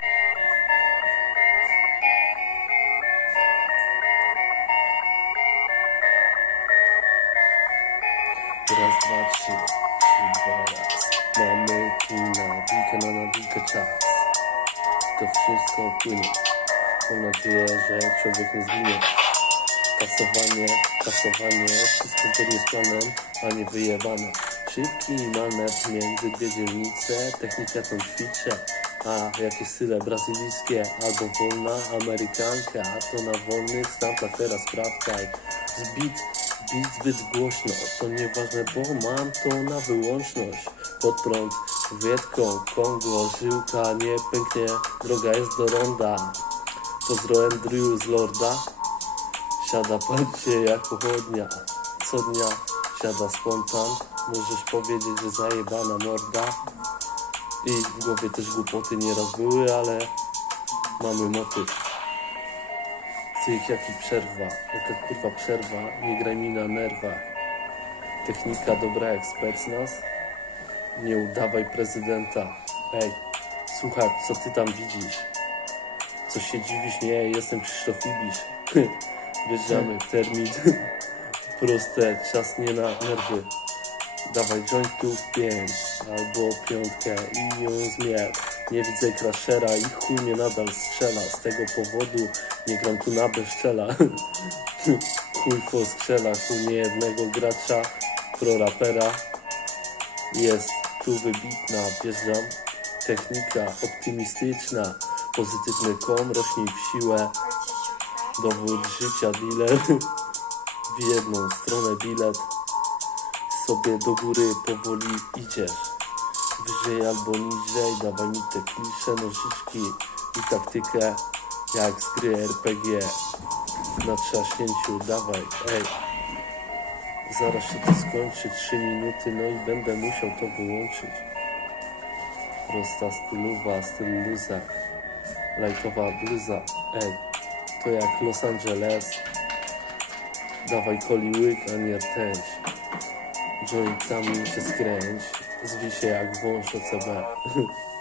Raz, dwa, trzy, dwa raz. Mamy tu na wilkę, na nawilkę czas. To wszystko płynie. Mam nadzieję, że człowiek nie zginie. Kasowanie, kasowanie, wszystko zgodnie z planem, a nie wyjebane. Szybki manewr między dwie dzielnice, technika tą ćwiczę. A jakieś syle brazylijskie albo wolna amerykanka, a to na wolnych stampach teraz sprawdzaj. Zbit, bit zbyt głośno, to nieważne, bo mam to na wyłączność. Pod prąd, Wietką, Kongo, żyłka nie pęknie, droga jest do ronda. Pozdro Andrew z Lorda. Siada palcie jak pochodnia. Co dnia siada spontan. Możesz powiedzieć, że zajebana morda. I w głowie też głupoty nieraz były, ale mamy motyw. Cyk, jaki przerwa, jaka kurwa przerwa, nie graj mi na nerwach. Technika dobra jak specnaz, nie udawaj prezydenta. Ej, słuchaj, co ty tam widzisz? Co się dziwisz? Nie, jestem Krzysztof Ibisz. Wjeżdżamy w termin. Proste, czas nie na nerwy. Dawaj jointów pięć albo piątkę i ją zmier. Nie widzę crashera i chuj mnie nadal strzela. Z tego powodu nie gram tu na bezczela. chuj fo skrzela, chuj nie jednego gracza, pro rapera. Jest tu wybitna, wjeżdżam. Technika optymistyczna, pozytywny kom, rośnij w siłę. Dowód życia, dealer. W jedną stronę bilet. Sobie do góry powoli idziesz. Wyżej albo niżej, dawaj mi te klisze, nożyczki i taktykę jak z gry RPG. Na trzaśnięciu, dawaj, ej. Zaraz się to skończy, 3 minuty, no i będę musiał to wyłączyć. Prosta stylowa, styl luza, lajtowa bluza, ej. To jak Los Angeles. Dawaj koli łyk, a nie rtęć. Jointami się skręć. Zwij się jak wąż OCB.